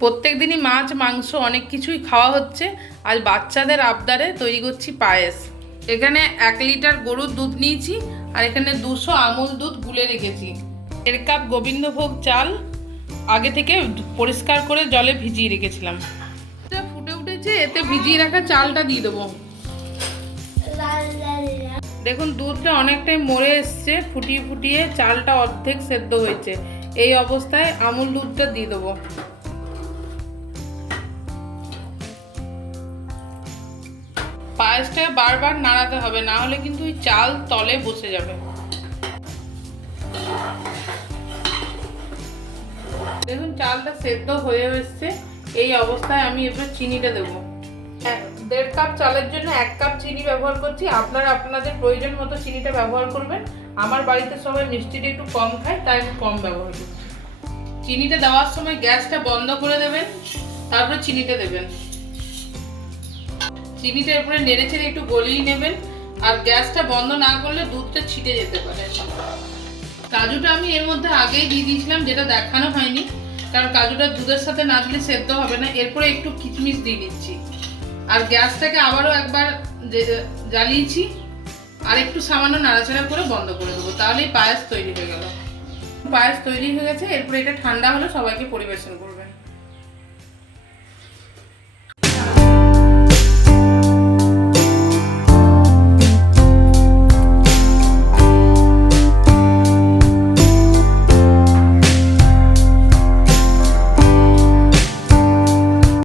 প্রত্যেক দিনই মাছ মাংস অনেক কিছুই খাওয়া হচ্ছে। আজ বাচ্চাদের আবদারে তৈরি করছি পায়েস। এখানে 1 লিটার গরুর দুধ নিয়েছি, আর এখানে 200 আমুল দুধ গুলে রেখেছি। 1.5 কাপ গোবিন্দভোগ চাল আগে থেকে পরিষ্কার করে জলে ভিজিয়ে রেখেছিলাম। এটা ফুটে উঠেছে, এতে ভিজিয়ে রাখা চালটা দিয়ে দেবো। দেখুন দুধটা অনেকটাই মরে এসছে, ফুটিয়ে ফুটিয়ে চালটা অর্ধেক সেদ্ধ হয়েছে। এই অবস্থায় আমুল দুধটা দিয়ে দেবো। পায়েসটাকে বারবার নাড়াতে হবে, না হলে কিন্তু ওই চাল তলে বসে যাবে। দেখুন চালটা সেদ্ধ হয়ে এসছে। এই অবস্থায় আমি এবার চিনিটা দেবো। 1.5 কাপ চালের জন্য 1 কাপ চিনি ব্যবহার করছি। আপনারা আপনাদের প্রয়োজন মতো চিনিটা ব্যবহার করবেন। আমার বাড়িতে সবাই মিষ্টিটা একটু কম খায়, তাই আমি কম ব্যবহার করছি। চিনিটা দেওয়ার সময় গ্যাসটা বন্ধ করে দেবেন, তারপরে চিনিটা দেবেন। চিনিটা এরপরে নেড়ে চেড়ে একটু গলিয়ে নেবেন, আর গ্যাসটা বন্ধ না করলে দুধটা ছিটে যেতে পারে। কাজুটা আমি এর মধ্যে আগেই দিয়ে দিয়েছিলাম, যেটা দেখানো হয়নি, কারণ কাজুটা দুধের সাথে না দিলে সেদ্ধ হবে না। এরপরে একটু কিশমিশ দিয়ে দিচ্ছি, আর গ্যাসটাকে আবারও একবার জ্বালিয়েছি, আর একটু সামান্য নাড়াচাড়া করে বন্ধ করে দেবো। তাহলেই পায়েস তৈরি হয়ে গেল। পায়েস তৈরি হয়ে গেছে। এরপরে এটা ঠান্ডা হলে সবাইকে পরিবেশন করবেন।